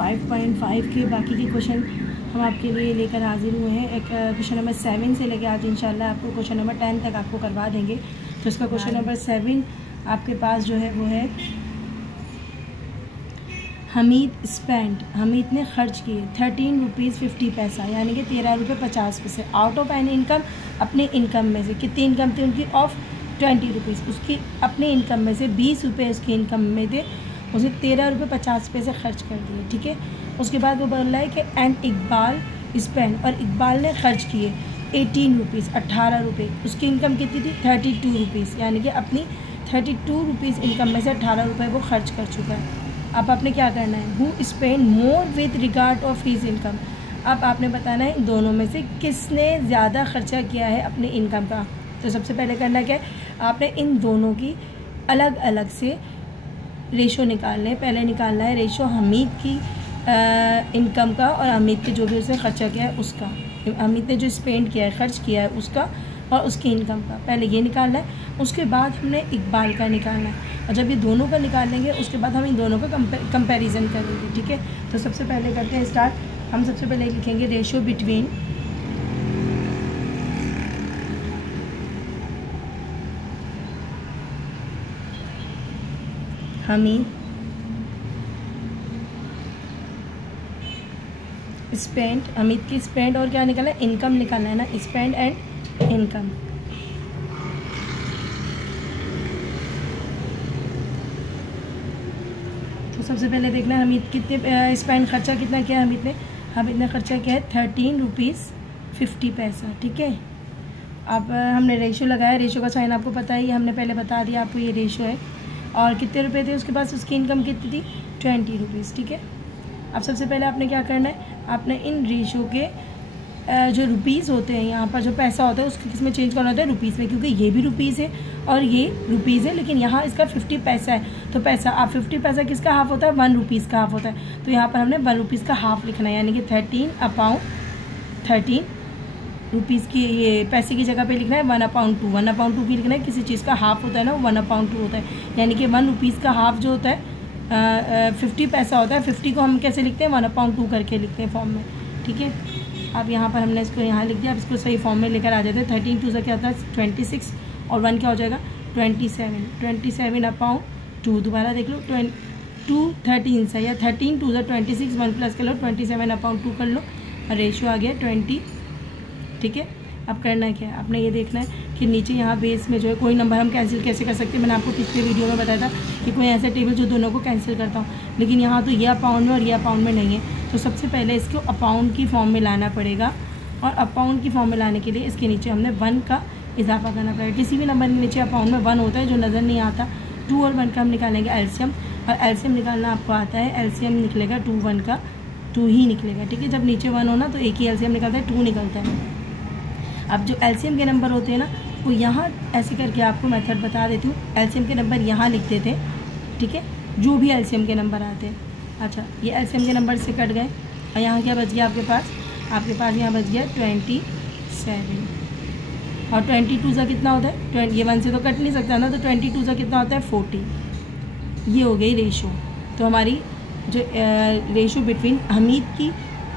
5.5 के बाकी के क्वेश्चन हम आपके लिए लेकर हाजिर हुए हैं। एक क्वेश्चन नंबर 7 से लेकर आज इंशाल्लाह आपको क्वेश्चन नंबर 10 तक आपको करवा देंगे। तो इसका क्वेश्चन नंबर 7 आपके पास जो है वो है, हमीद ने खर्च किए 13 रुपीज़ 50 पैसा, यानी कि 13 रुपये 50 पैसे आउट ऑफ एनी इनकम, अपने इनकम में से। कितनी इनकम थी उनकी? Of 20 rupees. उसकी अपने इनकम में से 20 रुपये उसकी इनकम में थे, उसे 13 रुपये 50 पैसे खर्च कर दिए। ठीक है, उसके बाद वो बोल रहा है कि एंड इकबाल स्पेंड, और इकबाल ने खर्च किए 18 रुपीज़ 18 रुपये। उसकी इनकम कितनी थी? 32 रुपीज़, यानी कि अपनी 32 रुपीज़ इनकम में से 18 रुपये वो खर्च कर चुका है। अब आपने क्या करना है? Who spend more with regard of his income. अब आपने बताना है इन दोनों में से किसने ज़्यादा खर्चा किया है अपने इनकम का। तो सबसे पहले करना क्या है, आपने इन दोनों की अलग अलग से रेशो निकालना है। पहले निकालना है रेशो हमीद की इनकम का और हमीद के जो भी उसने खर्चा किया है उसका, हमीद ने जो स्पेंड किया है, खर्च किया है उसका और उसकी इनकम का। पहले ये निकालना है, उसके बाद हमने इकबाल का निकालना है। और जब ये दोनों का निकाल लेंगे उसके बाद हम इन दोनों का कंपैरिजन करेंगे। ठीक है, तो सबसे पहले करते हैं स्टार्ट। हम सबसे पहले लिखेंगे ratio between Hamid spend, Hamid की स्पेंड और क्या निकालना है? इनकम निकालना है ना, स्पेंड एंड इनकम। तो सबसे पहले देखना है हमीद कितने स्पेंड, खर्चा कितना किया हमीद ने खर्चा किया है 13 रुपीज़ 50 पैसा। ठीक है, अब हमने रेशो लगाया, रेशो का साइन आपको पता ही है, हमने पहले बता दिया आपको ये रेशो है। और कितने रुपए थे उसके पास? उसकी इनकम कितनी थी? 20 रुपीज़। ठीक है, अब सबसे पहले आपने क्या करना है, आपने इन रेशो के जो रुपीज़ होते हैं, यहाँ पर जो पैसा होता है उसको किस में चेंज करना होता है? रुपीज़ में, क्योंकि ये भी रुपीज़ है और ये रुपीज़ है, लेकिन यहाँ इसका 50 पैसा है। तो पैसा, आप 50 पैसा किसका हाफ होता है? 1 रुपीज़ का हाफ होता है। तो यहाँ पर हमने 1 रुपीज़ का हाफ लिखना है, यानी कि 13 रुपीज़ की ये पैसे की जगह पे लिखना है 1/2। 1/2 भी लिखना है, किसी चीज़ का हाफ होता है ना, 1/2 होता है, यानी कि 1 रुपीज़ का हाफ जो होता है 50 पैसा होता है। 50 को हम कैसे लिखते हैं? 1/2 करके लिखते हैं फॉर्म में। ठीक है, अब यहाँ पर हमने इसको यहाँ लिख दिया। अब इसको सही फॉर्म में लेकर आ जाते हैं। 13 2 से क्या होता है? 26 और 1 क्या हो जाएगा? 27। 27/2। दोबारा देख लो, 2 13 से, या 13 2 से 26, 1 प्लस कर लो, 27/2 कर लो, और रेशो आ गया 20। ठीक है, अब करना क्या है, आपने ये देखना है कि नीचे यहाँ बेस में जो है कोई नंबर हम कैंसिल कैसे कर सकते हैं। मैंने आपको पिछले वीडियो में बताया था कि कोई ऐसा टेबल जो दोनों को कैंसिल करता हूँ, लेकिन यहाँ तो ये अपाउंड में और ये अपाउंड में नहीं है। तो सबसे पहले इसको अपाउंड की फॉर्म में लाना पड़ेगा, और अपाउंड की फॉर्म में लाने के लिए इसके नीचे हमने 1 का इजाफा करना पड़ेगा। किसी भी नंबर के नीचे अपाउंड में 1 होता है जो नज़र नहीं आता। 2 और 1 का हम निकालेंगे एलसीएम, और एलसीएम निकालना आपको आता है। एलसीएम निकलेगा 2 1 का 2 ही निकलेगा। ठीक है, जब नीचे 1 होना तो एक ही एलसीएम निकलता है, 2 निकलता है। अब जो एलसीएम के नंबर होते हैं ना, वो यहाँ ऐसे करके आपको मेथड बता देती हूँ। एलसीएम के नंबर यहाँ लिख देते हैं। ठीक है, जो भी एलसीएम के नंबर आते हैं। अच्छा, ये एलसीएम के नंबर से कट गए, और यहाँ क्या बच गया आपके पास? आपके पास यहाँ बच गया 27। और 22 से कितना होता है? ये 1 से तो कट नहीं सकता ना, तो 22 से कितना होता है? 40। ये हो गई रेशो। तो हमारी जो रेशो बिटवीन हमीद की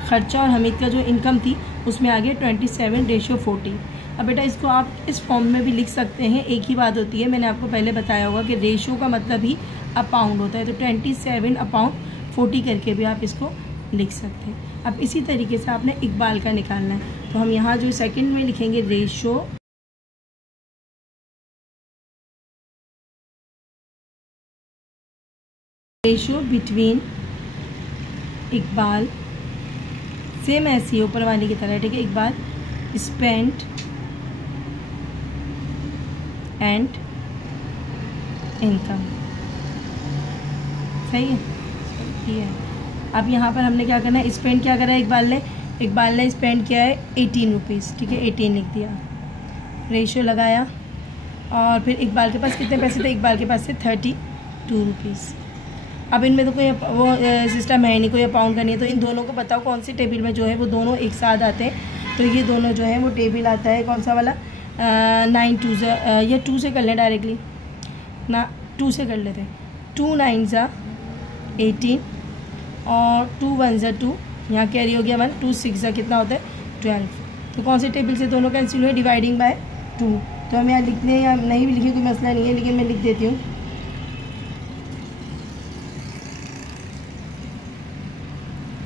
खर्चा और हमीद का जो इनकम थी उसमें आ गया 27/40। अब बेटा इसको आप इस फॉर्म में भी लिख सकते हैं, एक ही बात होती है। मैंने आपको पहले बताया होगा कि रेशो का मतलब ही अपाउंड होता है, तो 27/40 करके भी आप इसको लिख सकते हैं। अब इसी तरीके से आपने इकबाल का निकालना है। तो हम यहाँ जो सेकंड में लिखेंगे रेशो बिटवीन इकबाल, सेम ऐसी ऊपर वाली की तरह। ठीक है, इकबाल स्पेंड एंड इनकम। सही है, ये है। अब यहाँ पर हमने क्या करना है? स्पेंड क्या करा है इकबाल ने स्पेंड किया है 18 रुपीज़। ठीक है, 18 लिख दिया, रेशो लगाया, और फिर इकबाल के पास कितने पैसे थे? इकबाल के पास से 32 रुपीज़। अब इनमें तो कोई वो सिस्टम है नहीं, कोई अपाउंड का नहीं है, तो इन दोनों को बताओ कौन सी टेबल में जो है वो दोनों एक साथ आते हैं। तो ये दोनों जो है वो टेबल आता है कौन सा वाला? 9 2 से, या 2 से कर लें डायरेक्टली ना, 2 से कर लेते हैं। 2 9 ज़ा 18 और 2 1 ज़ा 2, यहाँ कैरी हो गया 1, 2 6 ज़ा कितना होता है 12। तो कौन से टेबल से दोनों कैंसिल हुए, डिवाइडिंग बाय 2। तो हम यहाँ लिखने या नहीं भी लिखे कोई मसला नहीं है, लेकिन मैं लिख देती हूँ।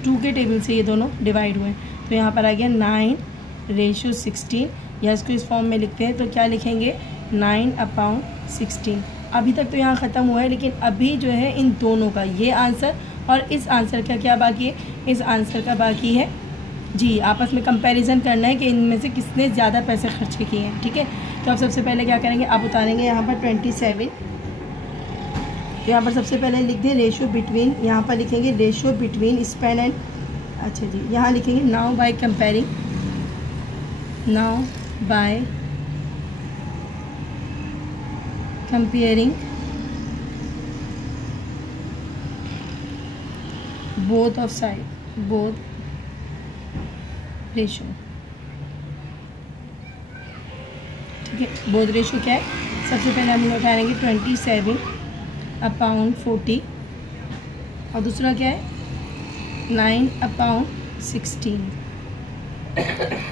2 के टेबल से ये दोनों डिवाइड हुए, तो यहाँ पर आ गया 9/16, या इसको इस फॉर्म में लिखते हैं तो क्या लिखेंगे 9/16। अभी तक तो यहाँ ख़त्म हुआ है, लेकिन अभी जो है इन दोनों का ये आंसर और इस आंसर का क्या बाकी है, इस आंसर का बाकी है जी आपस में कंपैरिजन करना है कि इनमें से किसने ज़्यादा पैसे खर्चे किए हैं। ठीक है, तो अब सबसे पहले क्या करेंगे, आप उतारेंगे यहाँ पर 27। तो यहाँ पर सबसे पहले लिख दें रेशियो बिटवीन, यहाँ पर लिखेंगे रेशियो बिटवीन स्पेंड एंड, अच्छा जी यहाँ लिखेंगे now by comparing, now by comparing both of side, both ratio. ठीक है, बोथ रेशियो क्या है, सबसे पहले हम उठाएंगे 27/40 और दूसरा क्या है 9/16।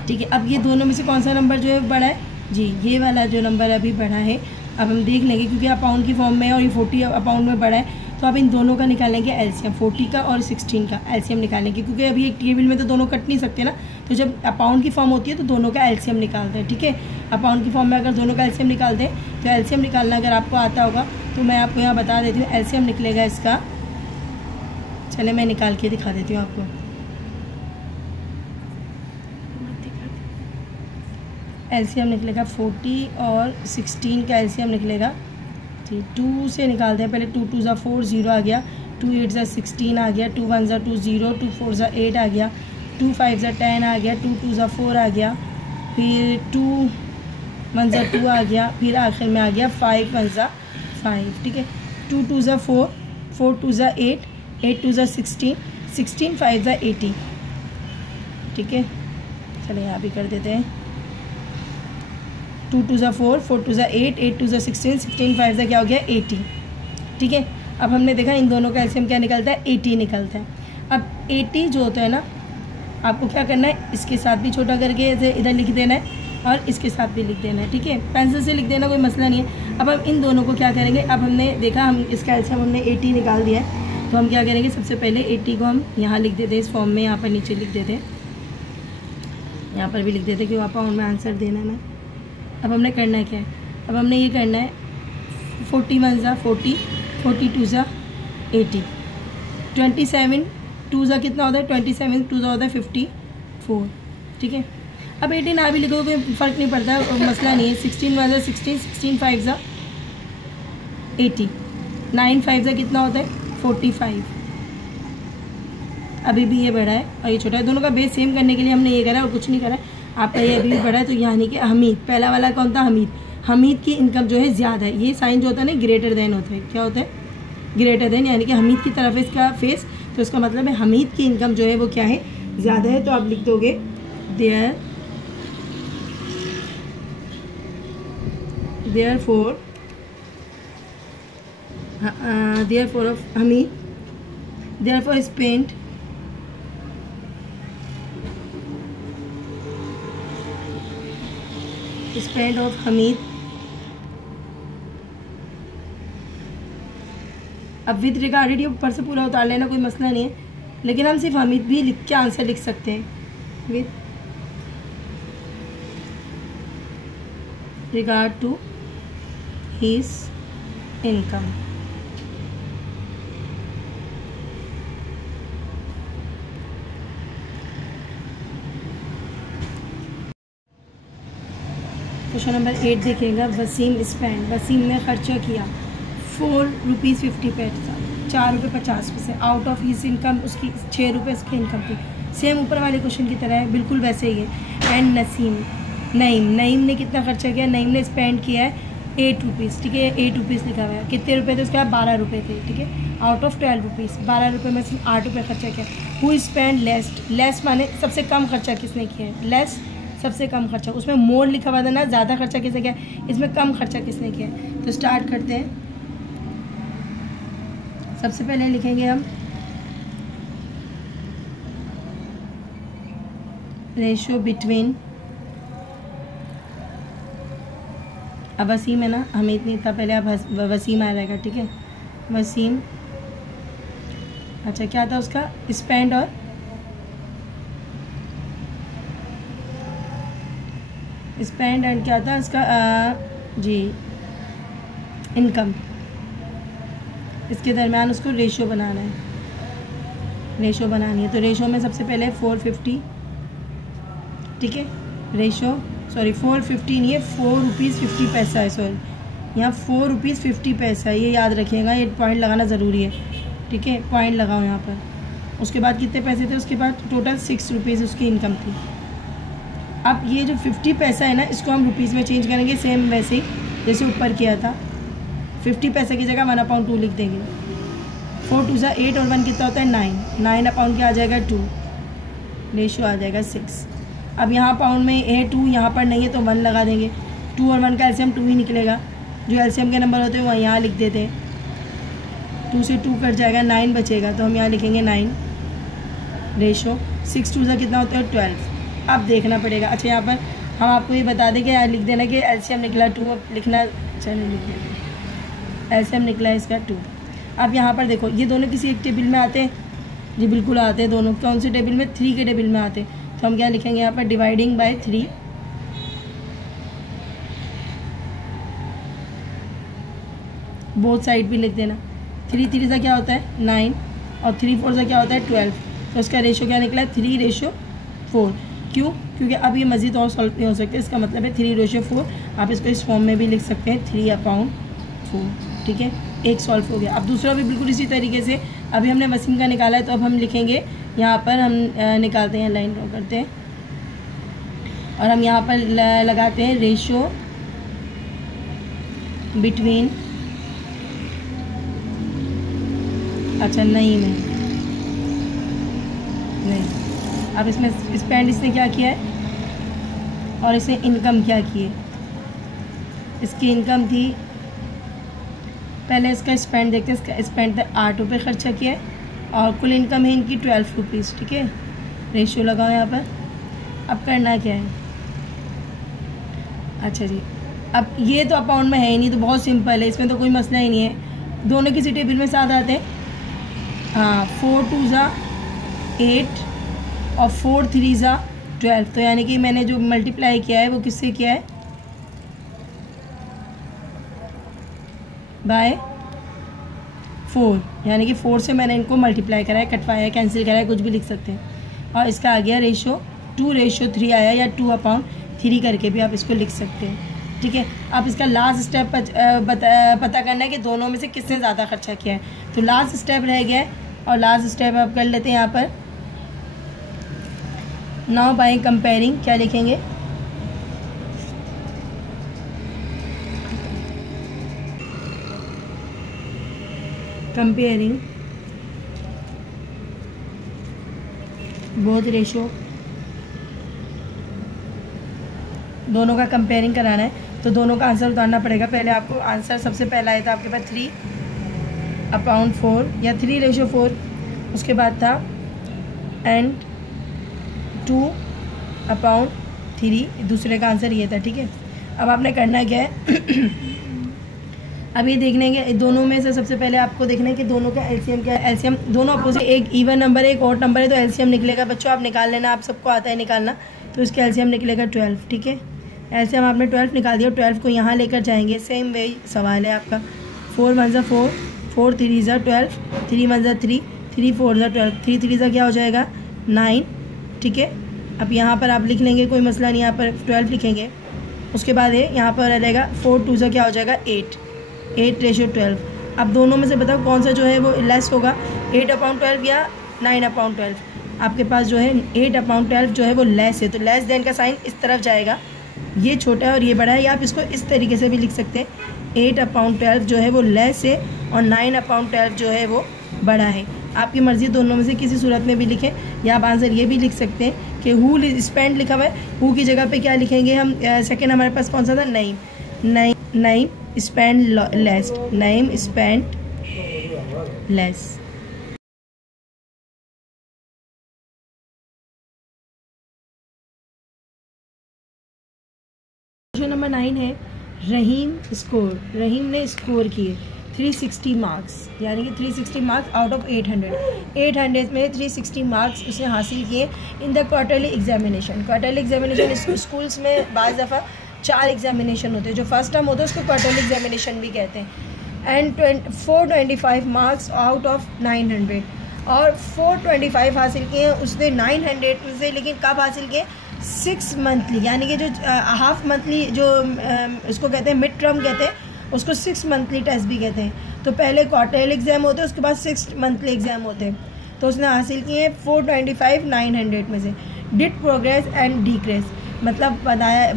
ठीक है, अब ये दोनों में से कौन सा नंबर जो है बड़ा है जी, ये वाला जो नंबर अभी बड़ा है। अब हम देख लेंगे क्योंकि अपाउंड की फॉर्म में और ये 40 अपाउंड में बड़ा है, तो अब इन दोनों का निकालेंगे एलसीएम, 40 का और 16 का एलसीएम निकालेंगे, क्योंकि अभी एक टेबल में तो दोनों कट नहीं सकते ना। तो जब अपाउंड की फॉर्म होती है तो दोनों का एलसीएम निकालते हैं। ठीक है, अपाउंड की फॉर्म में अगर दोनों का एलसीएम निकालते हैं तो एलसीएम निकालना अगर आपको आता होगा तो मैं आपको यहाँ बता देती हूँ। एलसीएम निकलेगा इसका, चले मैं निकाल के दिखा देती हूँ आपको। एलसीएम निकलेगा 40 और 16 का एलसीएम निकलेगा जी 2 से निकालते हैं पहले। 2 2 ज़ा 4, 0 आ गया, 2 8 ज़ा 16 आ गया, 2 1 ज़ा 2 0, 2 4 ज़ा 8 आ गया, 2 5 ज़ा 10 आ गया, 2 2 ज़ा 4 आ गया, फिर 2 1 ज़ा 2 आ गया, फिर आखिर में आ गया 5 1 ज़ा 5। ठीक है, 2 2 ज़ा 4, 4 2 ज़ा 8, 8 2 ज़ा 16, 16 5 ज़ा 80। ठीक है, चलिए यहाँ भी कर देते हैं। 2 2 ज़ा 4, 4 2 ज़ा 8, 8 2 ज़ा 16, 16 5 ज़ा क्या हो गया 80। ठीक है, अब हमने देखा इन दोनों का एलसीएम क्या निकलता है 80 निकलता है। अब 80 जो होता है ना, आपको क्या करना है, इसके साथ भी छोटा करके ऐसे इधर लिख देना है और इसके साथ भी लिख देना है। ठीक है, पेंसिल से लिख देना, कोई मसला नहीं है। अब हम इन दोनों को क्या करेंगे, अब हमने देखा हम इसका एलसीएम हमने 80 निकाल दिया है, तो हम क्या करेंगे, सबसे पहले 80 को हम यहाँ लिख देते हैं इस फॉर्म में, यहाँ पर नीचे लिख देते हैं, यहाँ पर भी लिख देते हैं कि वहाँ में आंसर देना है ना। अब हमने करना है क्या है, अब हमने ये करना है 41 ज़ा 40, 42 ज़ा 80, 27 2 ज़ा कितना होता है 27 2 ज़ा होता है 54। ठीक है, अब 80 ना भी लिखो तो कोई फ़र्क नहीं पड़ता, मसला नहीं है। 16 1 ज़ा 16, 16 5 ज़ा 80, 9 5 ज़ा कितना होता है 45। अभी भी ये बड़ा है और ये छोटा है, दोनों का बेस सेम करने के लिए हमने ये करा और कुछ नहीं करा। आपका ये अभी भी बड़ा है, तो यानी कि हमीद, पहला वाला कौन था हमीद, हमीद की इनकम जो है ज़्यादा है। ये साइन जो होता है ना ग्रेटर देन होता है, क्या होता है ग्रेटर देन, यानी कि हमीद की तरफ है इसका फेस, तो इसका मतलब है हमीद की इनकम जो है वो क्या है ज़्यादा है। तो आप लिख दोगे therefore of Hamid, therefore spent of Hamid। अब विद रिगार्डेड ये ऊपर से पूरा उतार लेना, कोई मसला नहीं है, लेकिन हम सिर्फ हमीद भी लिख के आंसर लिख सकते हैं। With regard to his income. Question number 8 देखिएगा। वसीम स्पेंड, वसीम ने खर्चा किया 4 रुपीज़ 50 पैसा, 4 रुपये 50 पैसे आउट ऑफ हिज इनकम, उसकी 6 रुपये उसकी इनकम थी। सेम ऊपर वाले क्वेश्चन की तरह है, बिल्कुल वैसे ही है। एंड नईम ने कितना खर्चा किया, नईम ने स्पेंड किया है 8 रुपीज़। ठीक है, 8 रुपीज़ लिखा हुआ है, कितने रुपये थे उसके बाद 12 रुपये थे। ठीक है, आउट ऑफ 12 रुपीज़, 12 रुपये में सिर्फ 8 रुपये खर्चा किया। हु स्पेंड लेस माने सबसे कम खर्चा किसने किया है, लेस सबसे कम खर्चा, उसमें मोर लिखा हुआ था ना, ज़्यादा खर्चा किसने किया, इसमें कम खर्चा किसने किया है। तो स्टार्ट करते हैं। सबसे पहले लिखेंगे हम रेशियो बिटवीन, अब वसीम है ना, हमें इतनी था पहले, अब वसीम आ जाएगा, ठीक है। वसीम, अच्छा क्या था उसका, स्पेंड और स्पेंड एंड क्या था उसका जी इनकम, इसके दरमियान उसको रेशियो बनाना है, रेशियो बनानी है। तो रेशियो में सबसे पहले 450, ठीक है, रेशियो सॉरी 450 नहीं है, 4 रुपीज़ 50 पैसा है, सॉरी यहाँ 4 रुपीज़ 50 पैसा है, ये याद रखिएगा, ये पॉइंट लगाना ज़रूरी है, ठीक है, पॉइंट लगाओ यहाँ पर। उसके बाद कितने पैसे थे, उसके बाद टोटल 6 रुपीज़ उसकी इनकम थी। अब ये जो 50 पैसा है ना, इसको हम रुपीज़ में चेंज करेंगे, सेम वैसे ही जैसे ऊपर किया था। 50 पैसे की जगह 1/2 लिख देंगे। 4 2 8 और 1 कितना होता है 9, 9/2 क्या आ जाएगा 2, रेशियो आ जाएगा 6। अब यहाँ पाउंड में है 2, यहाँ पर नहीं है तो 1 लगा देंगे। 2 और 1 का एलसीएम 2 ही निकलेगा, जो एलसीएम के नंबर होते हैं वह यहाँ लिख देते हैं। 2 से 2 कट जाएगा, 9 बचेगा, तो हम यहाँ लिखेंगे 9, रेशो 6 2 कितना होता है 12। अब देखना पड़ेगा, अच्छा यहाँ पर हम आपको ये बता दें कि यार लिख देना कि एलसीएम निकला 2, अब लिखना, चलिए लिख देंगे एलसीएम निकला है इसका 2। अब यहाँ पर देखो ये दोनों किसी एक टेबल में आते हैं, जी बिल्कुल आते हैं दोनों। कौन से टेबल में, 3 के टेबल में आते हैं। तो हम क्या लिखेंगे यहाँ पर, डिवाइडिंग बाय 3, बोथ साइड भी लिख देना। 3 3 से क्या होता है 9 और 3 4 से क्या होता है 12। तो इसका रेशो क्या निकला है 3:4। क्यों, क्योंकि अब ये मज़ीद और सॉल्व नहीं हो सकते, इसका मतलब है 3:4। आप इसको इस फॉर्म में भी लिख सकते हैं 3/4, ठीक है, एक सॉल्व हो गया। अब दूसरा भी बिल्कुल इसी तरीके से, अभी हमने वसीम का निकाला है तो अब हम लिखेंगे यहाँ पर, हम निकालते हैं, लाइन ड्रॉ करते हैं और हम यहाँ पर लगाते हैं रेशियो बिटवीन, अच्छा नहीं, अब इसमें स्पेंड इसने क्या किया है और इसने इनकम क्या की है। इसकी इनकम थी, पहले इसका स्पेंड देखते हैं, इसका स्पेंड था 8 रुपये खर्चा किया है और कुल इनकम है इनकी 12 रुपीज़, ठीक है। रेशियो लगाओ यहाँ पर। अब करना क्या है, अच्छा जी, अब ये तो अकाउंट में है ही नहीं, तो बहुत सिंपल है, इसमें तो कोई मसला ही नहीं है। दोनों किसी टेबल में साथ आते हैं, हाँ 4 2 8 और 4 3 12। तो यानी कि मैंने जो मल्टीप्लाई किया है वो किससे किया है, बाय 4, यानी कि 4 से मैंने इनको मल्टीप्लाई करा है, कटवाया है, कैंसिल करा है, कुछ भी लिख सकते हैं। और इसका आ गया रेशो 2:3 आया, या 2/3 करके भी आप इसको लिख सकते हैं, ठीक है। अब इसका लास्ट स्टेप पता करना है कि दोनों में से किसने ज़्यादा खर्चा किया है। तो लास्ट स्टेप रह गया है और लास्ट स्टेप आप कर लेते हैं यहाँ पर। नाउ बाय कंपेयरिंग क्या लिखेंगे, कंपेयरिंग बोथ रेशो, दोनों का कंपेयरिंग कराना है तो दोनों का आंसर उतारना पड़ेगा। पहले आपको आंसर सबसे पहला आया था आपके पास 3/4 या 3:4, उसके बाद था एंड 2/3, दूसरे का आंसर ये था, ठीक है। अब आपने करना क्या है अब ये देखने के दोनों में से सबसे पहले आपको देखना है कि दोनों का एलसीएम क्या है। एलसीएम दोनों अपोजिट, एक इवन नंबर है एक ऑड नंबर है, तो एलसीएम निकलेगा बच्चों, आप निकाल लेना, आप सबको आता है निकालना। तो इसका एलसीएम निकलेगा 12, ठीक है। एलसीएम आपने 12 निकाल दिया, 12 को यहाँ लेकर जाएंगे, सेम वही सवाल है आपका। 4 1 4, 4 3 12, 3 1 3, 3 4 12, 3 3 क्या हो जाएगा 9, ठीक है। अब यहाँ पर आप लिख लेंगे, कोई मसला नहीं, यहाँ पर 12 लिखेंगे। उसके बाद है यहाँ पर रहेगा 4 2 क्या हो जाएगा 8:12। अब दोनों में से बताओ कौन सा जो है वो लेस होगा, 8/12 या 9/12। आपके पास जो है 8/12 जो है वो लेस है, तो लेस देन का साइन इस तरफ जाएगा, ये छोटा है और ये बड़ा है, या आप इसको इस तरीके से भी लिख सकते हैं, 8/12 जो है वो लेस है और 9/12 जो है वो बड़ा है। आपकी मर्ज़ी, दोनों में से किसी सूरत में भी लिखें, या आप आंसर ये भी लिख सकते हैं कि हु स्पेंड लिखा हुआ है, हु की जगह पे क्या लिखेंगे हम, सेकंड हमारे पास कौन सा था, नाइम स्पेंड लेस, नाइम स्पेंड लेस। क्वेश्चन नंबर 9 है रहीम स्कोर। रहीम ने स्कोर किए 360 मार्क्स, यानी कि 360 मार्क्स आउट ऑफ 800 में 360 मार्क्स उसने हासिल किए in the quarterly examination. Quarterly examination schools में बाज़ दफ़ा 4 एग्जामिनेशन होते हैं, जो फर्स्ट टर्म होता है उसको क्वार्टरली एग्जामिनेशन भी कहते हैं। एंड 425 मार्क्स आउट ऑफ 900, और 425 हासिल किए हैं उसने 900 में से, लेकिन कब हासिल किए? 6 मंथली, यानी कि जो हाफ मंथली जो इसको कहते हैं मिड टर्म कहते हैं, उसको 6 मंथली टेस्ट भी कहते हैं। तो पहले क्वार्टरली एग्ज़ाम होते हैं, उसके बाद 6 मंथली एग्ज़ाम होते हैं। तो उसने हासिल किए 425 900 में से। डिड प्रोग्रेस एंड डिक्रीज, मतलब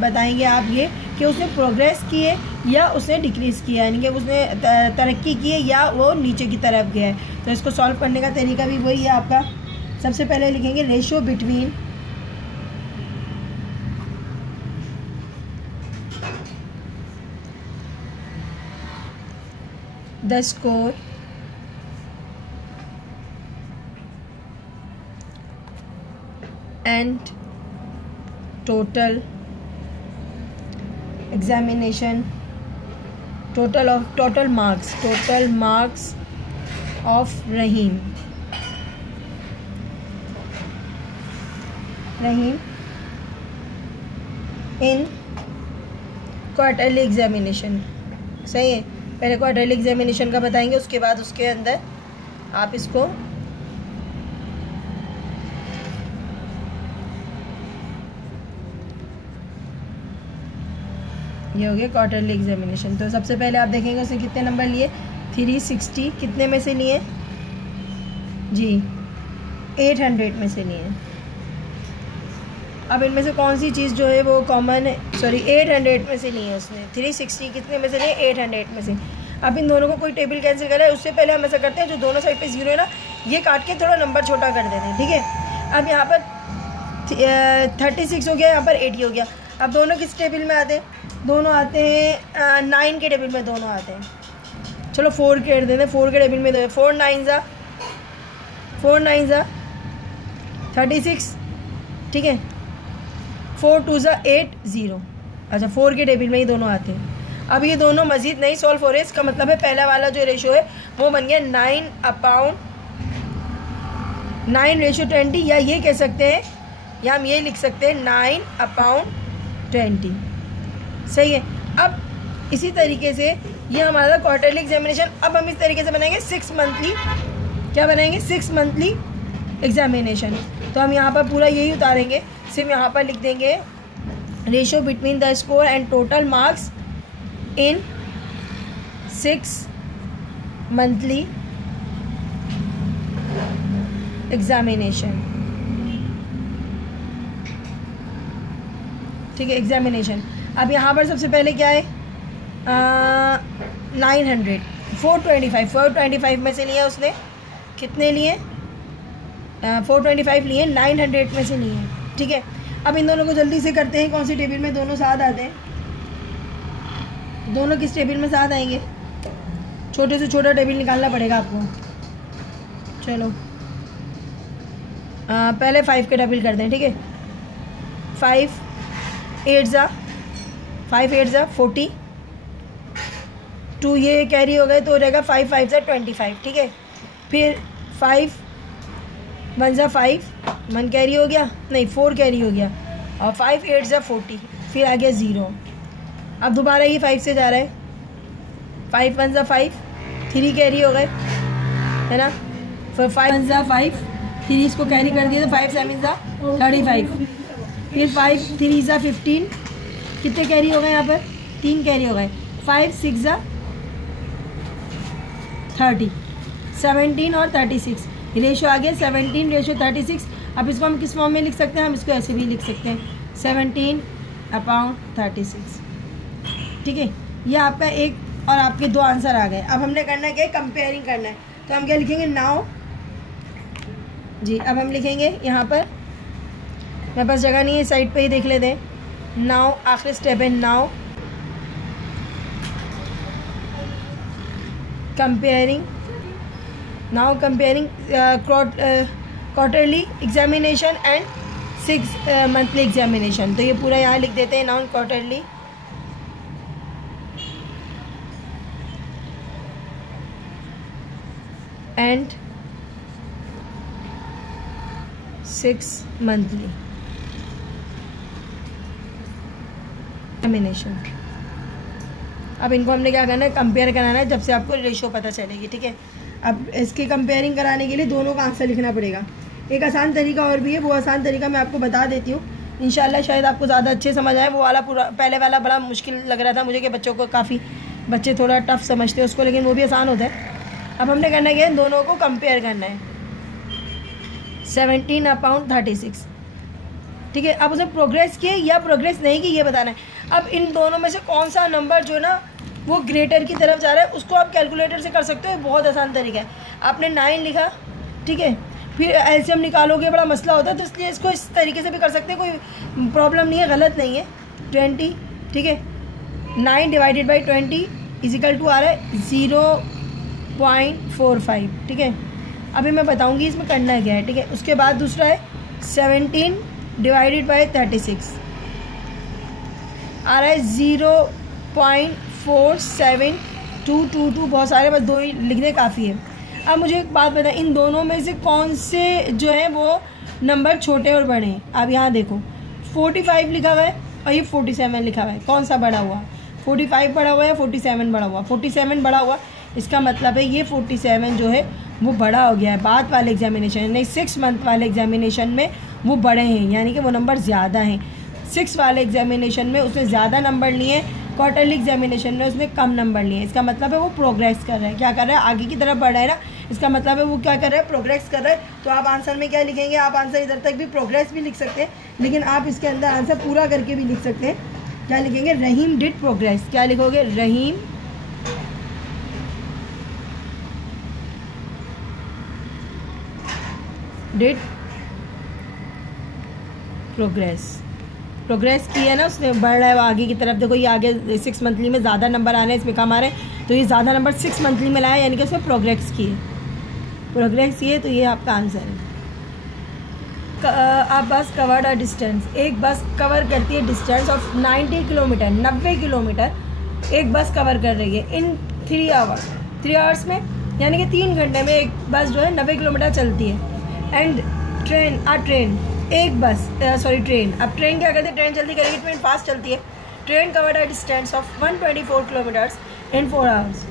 बताएंगे आप ये कि उसने प्रोग्रेस किए या उसने डिक्रीज़ किया, यानी कि उसने तरक्की की है या वो नीचे की तरफ गया है। तो इसको सॉल्व करने का तरीका भी वही है आपका। सबसे पहले लिखेंगे ratio between the score and total examination, total marks of Rahim in quarterly examination. सही है, पहले क्वार्टरली एग्जामिनेशन का बताएंगे, उसके बाद उसके अंदर आप इसको ये हो गया क्वार्टरली एग्जामिनेशन। तो सबसे पहले आप देखेंगे उसने कितने नंबर लिए? 360 कितने में से लिए जी? 800 में से लिए। अब इनमें से कौन सी चीज़ जो है वो कॉमन है? सॉरी 800 में से लिए उसने। 360 कितने में से लिए? 800 में से। अब इन दोनों को कोई टेबल कैंसिल करा है, उससे पहले हम ऐसा करते हैं, जो दोनों साइड पे 0 है ना, ये काट के थोड़ा नंबर छोटा कर देते हैं, ठीक है। अब यहाँ पर 36 हो गया, यहाँ पर 80 हो गया। अब दोनों किस टेबल में आते हैं? दोनों आते हैं 9 के टेबल में दोनों आते हैं। चलो 4 के देते हैं, 4 के टेबल में 4 9 ज़ा 36, ठीक है। 4 2 ज़ा 8 0। अच्छा 4 के टेबल में ही दोनों आते हैं। अब ये दोनों मज़ीद नहीं सॉल्व हो रहे, इसका मतलब है पहला वाला जो रेशो है वो बन गया 9/20, या ये कह सकते हैं, या हम ये लिख सकते हैं 9/20। सही है। अब इसी तरीके से ये हमारा क्वार्टरली एग्जामिनेशन। अब हम इस तरीके से बनाएंगे 6 मंथली, क्या बनाएंगे? 6 मंथली एग्जामिनेशन। तो हम यहाँ पर पूरा यही उतारेंगे, सिर्फ यहाँ पर लिख देंगे ratio between the score and total marks in 6 monthly examination, ठीक है, एग्जामिनेशन। अब यहाँ पर सबसे पहले क्या है? 900, 425 में से लिया उसने, कितने लिए? 425 लिए, 900 में से लिए, ठीक है। अब इन दोनों को जल्दी से करते हैं, कौन सी टेबल में दोनों साथ आते हैं? दोनों किस टेबल में साथ आएंगे? छोटे से छोटा टेबल निकालना पड़ेगा आपको। चलो पहले 5 के टेबल कर दें, ठीक है। 5 8 ज़ा 40, 2 ये कैरी हो गए तो हो जाएगा 5 5 ज़ा 25, ठीक है। फिर 5 1 ज़ा 5, 1 कैरी हो गया, नहीं 4 कैरी हो गया, और 5 8 ज़ा 40, फिर आ गया 0। अब दोबारा ये 5 से जा रहा है, 5 1 ज़ा 5, 3 कैरी हो गए, है ना। फिर 5 1 ज़ा 5, 3 इसको कैरी कर दिया तो 5 7 ज़ा 35, फिर 5 3 ज़ा 15, कितने कैरी हो गए? यहाँ पर 3 कैरी हो गए, 5 6 ज़ा 30, 17 और 36, रेशो आ गया 17/36। अब इसको हम किस फॉर्म में लिख सकते हैं? हम इसको ऐसे भी लिख सकते हैं 17/36, ठीक है। ये आपका एक और आपके 2 आंसर आ गए। अब हमने करना क्या है? कंपेयरिंग करना है। तो हम क्या लिखेंगे? नाउ जी। अब हम लिखेंगे यहाँ पर, मेरे पास जगह नहीं है, साइड पे ही देख लेते हैं। नाउ आखिरी स्टेप है, now comparing quarterly examination and 6 monthly examination. तो ये पूरा यहाँ लिख देते हैं, now quarterly and 6 monthly examination. अब इनको हमने क्या करना है, कंपेयर कराना है, जब से आपको रेशो पता चलेगी। ठीक है, अब इसकी कंपेयरिंग कराने के लिए दोनों का आंसर लिखना पड़ेगा। एक आसान तरीका और भी है, वो आसान तरीका मैं आपको बता देती हूँ, इंशाल्लाह शायद आपको ज़्यादा अच्छे समझ आए। वो वाला पूरा पहले वाला बड़ा मुश्किल लग रहा था मुझे कि बच्चों को, काफ़ी बच्चे थोड़ा टफ समझते हैं उसको, लेकिन वो भी आसान होता है। अब हमने करना है, इन दोनों को कंपेयर करना है, 17/36। ठीक है, अब उसने प्रोग्रेस की या प्रोग्रेस नहीं की ये बताना है। अब इन दोनों में से कौन सा नंबर जो है ना वो ग्रेटर की तरफ जा रहा है, उसको आप कैलकुलेटर से कर सकते हो, बहुत आसान तरीका है। आपने 9 लिखा, ठीक है, फिर एलसीएम निकालोगे बड़ा मसला होता है, तो इसलिए इसको इस तरीके से भी कर सकते हैं, कोई प्रॉब्लम नहीं है, गलत नहीं है। 20, ठीक है, 9 डिवाइडेड बाई 20 इजिकल टू आ रहा है 0.45। ठीक है, अभी मैं बताऊंगी इसमें करना क्या है। ठीक है, उसके बाद दूसरा है 17 डिवाइडेड बाई 36 आ रहा है 0.47222। बहुत सारे, बस 2 ही लिखने काफ़ी है। अब मुझे एक बात बताएं, इन दोनों में से कौन से जो है वो नंबर छोटे और बड़े हैं। अब यहाँ देखो 45 लिखा हुआ है और ये 47 लिखा हुआ है, कौन सा बड़ा हुआ? 45 बड़ा हुआ या 47 बड़ा हुआ? 47 बड़ा हुआ, इसका मतलब है ये 47 जो है वो बड़ा हो गया है। बाद वाले एग्जामिनेशन नहीं, 6 मंथ वाले एग्जामिनेशन में वो बड़े हैं, यानी कि वो नंबर ज़्यादा हैं। 6 वाले एग्जामिनेशन में उसने ज़्यादा नंबर लिए, क्वार्टरली एग्जामिनेशन में उसने कम नंबर लिए। इसका मतलब है वो प्रोग्रेस कर रहा है। क्या कर रहा है? आगे की तरफ बढ़ रहा है ना, इसका मतलब है वो क्या कर रहा है? प्रोग्रेस कर रहा है। तो आप आंसर में क्या लिखेंगे? आप आंसर इधर तक भी प्रोग्रेस भी लिख सकते हैं, लेकिन आप इसके अंदर आंसर पूरा करके भी लिख सकते हैं। क्या लिखेंगे? रहीम डिड प्रोग्रेस। क्या लिखोगे? रहीम डिड प्रोग्रेस की है ना, उसने बढ़ रहा है वो आगे की तरफ। देखो ये आगे 6 मंथली में ज़्यादा नंबर आ रहे हैं, इसमें कम आ रहे हैं, तो ये ज़्यादा नंबर 6 मंथली में लाया, यानी कि उसने प्रोग्रेस की है। तो ये आपका आंसर है। आप बस कवर्ड अ डिस्टेंस, एक बस कवर करती है डिस्टेंस ऑफ 90 किलोमीटर, 90 किलोमीटर एक बस कवर कर रही है इन 3 आवर्स। 3 आवर्स में यानी कि 3 घंटे में एक बस जो है 90 किलोमीटर चलती है। एंड ट्रेन एक बस ट्रेन, अब ट्रेन क्या करती है? ट्रेन जल्दी करेगी, ट्रेन फास्ट चलती है। Train covered a distance of 124 kilometres in 4 hours.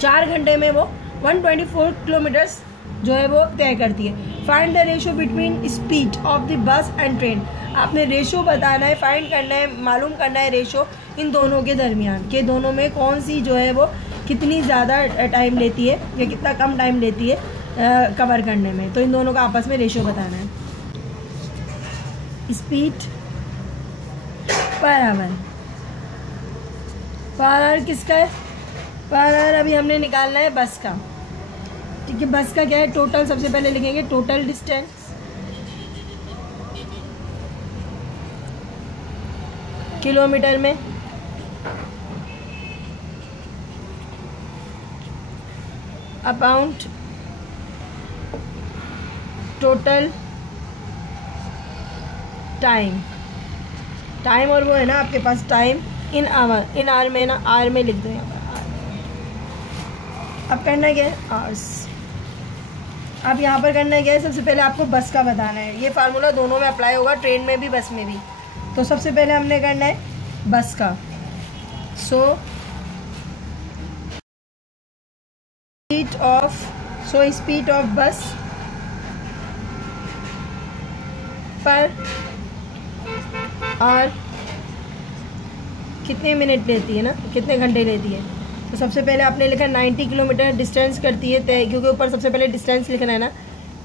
4 घंटे में वो 124 किलोमीटर्स जो है वो तय करती है। Find the ratio between speed of the bus and train. आपने रेशो बताना है, फाइंड करना है, मालूम करना है रेशो इन दोनों के दरमियान, के दोनों में कौन सी जो है वो कितनी ज़्यादा टाइम लेती है या कितना कम टाइम लेती है कवर करने में। तो इन दोनों का आपस में रेशो बताना है। स्पीड पर आवर किसका है? पर आवर अभी हमने निकालना है बस का। ठीक है, बस का क्या है? टोटल, सबसे पहले लिखेंगे टोटल डिस्टेंस किलोमीटर में, अपाउंट टोटल टाइम और वो है ना आपके पास टाइम इन आवर में ना, आर में लिख दो यहाँ पर। अब करना क्या है? आवर्स। अब यहाँ पर करना क्या है? सबसे पहले आपको बस का बताना है। ये फार्मूला दोनों में अप्लाई होगा, ट्रेन में भी बस में भी। तो सबसे पहले हमने करना है बस का। स्पीड ऑफ बस पर और कितने मिनट लेती है ना, कितने घंटे लेती है। तो सबसे पहले आपने लिखा 90 किलोमीटर डिस्टेंस करती है तय, क्योंकि ऊपर सबसे पहले डिस्टेंस लिखना है ना,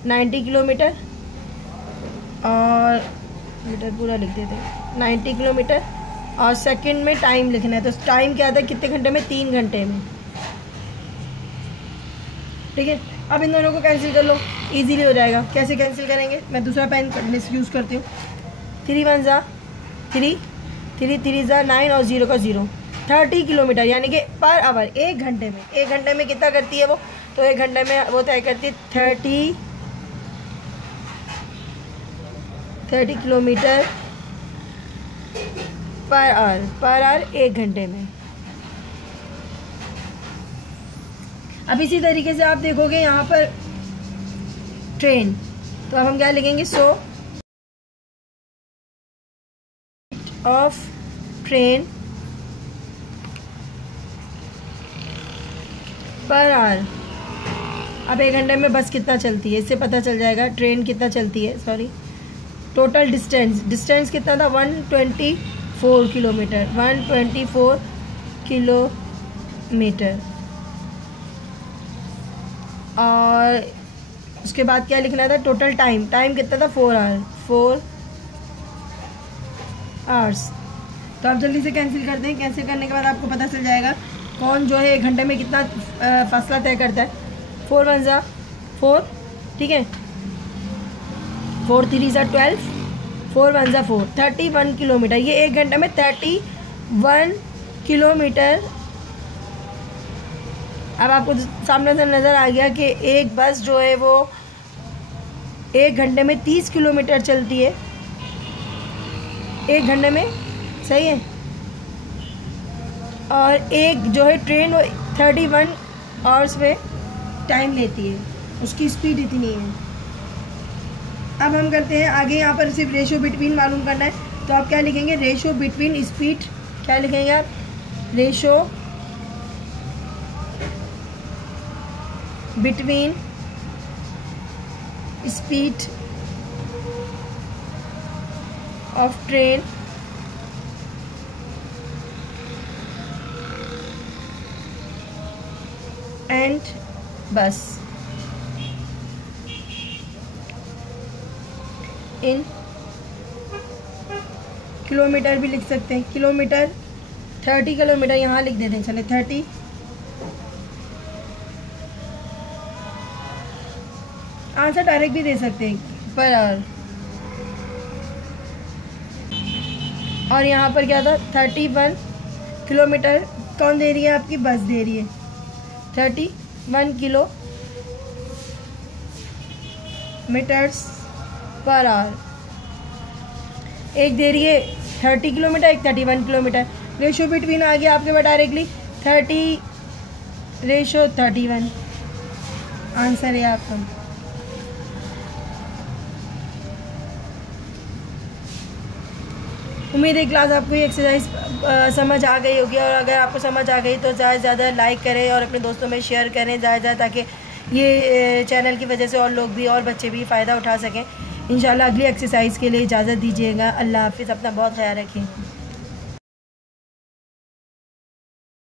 90 किलोमीटर और मीटर पूरा लिख देते हैं, 90 किलोमीटर और सेकंड में टाइम लिखना है। तो टाइम क्या आता है? कितने घंटे में? 3 घंटे में। ठीक है, अब इन दोनों को कैंसिल कर लो, इजीली हो जाएगा। कैसे कैंसिल करेंगे? मैं दूसरा पेन यूज़ करती हूँ। 3 1 जा 3, 3 3 जा 9 और 0 का 0, 30 किलोमीटर यानी कि पर आवर, 1 घंटे में। 1 घंटे में कितना करती है वो? तो 1 घंटे में वो तय करती है 30 किलोमीटर पर आवर 1 घंटे में। अब इसी तरीके से आप देखोगे यहाँ पर ट्रेन, तो अब हम क्या लिखेंगे, सो ऑफ ट्रेन पर आवर। अब 1 घंटे में बस कितना चलती है इससे पता चल जाएगा, ट्रेन कितना चलती है, सॉरी टोटल डिस्टेंस कितना था 124 किलोमीटर, 124 किलोमीटर। और उसके बाद क्या लिखना था, टोटल टाइम कितना था 4 आवर्स। तो आप जल्दी से कैंसिल कर दें। कैंसिल करने के बाद आपको पता चल जाएगा कौन जो है 1 घंटे में कितना फासला तय करता है। 4 1 जा 4, ठीक है, 4 3 जा 12, 4 1 जा 4, 31 किलोमीटर। ये 1 घंटे में 31 किलोमीटर। अब आपको सामने से नज़र आ गया कि एक बस जो है वो 1 घंटे में 30 किलोमीटर चलती है, 1 घंटे में, सही है। और एक जो है ट्रेन वो 31 आवर्स में टाइम लेती है, उसकी स्पीड इतनी है। अब हम करते हैं आगे, यहाँ पर सिर्फ रेशो बिटवीन मालूम करना है, तो आप क्या लिखेंगे, रेशो बिटवीन स्पीड, क्या लिखेंगे आप, ratio between speed of train and बस इन किलोमीटर भी लिख सकते हैं, किलोमीटर 30 किलोमीटर यहाँ लिख देते हैं, चले 30, आंसर डायरेक्ट भी दे सकते हैं पर आवर। और यहाँ पर क्या था 31 किलोमीटर कौन दे रही है, आपकी बस दे रही है 31 किलोमीटर्स पर आवर। एक दे रही है 30 किलोमीटर, एक 31 किलोमीटर। रेशो बिटवीन आ गया आपके पास डायरेक्टली 30:31, आंसर है आपका। उम्मीद है क्लास आपको ये एक्सरसाइज समझ आ गई होगी, और अगर आपको समझ आ गई तो ज़्यादा से ज़्यादा लाइक करें और अपने दोस्तों में शेयर करें ज़्यादा, ताकि ये चैनल की वजह से और लोग भी और बच्चे भी फ़ायदा उठा सकें। इंशाल्लाह अगली एक्सरसाइज के लिए इजाज़त दीजिएगा। अल्लाह हाफ़िज़, अपना बहुत ख्याल रखें।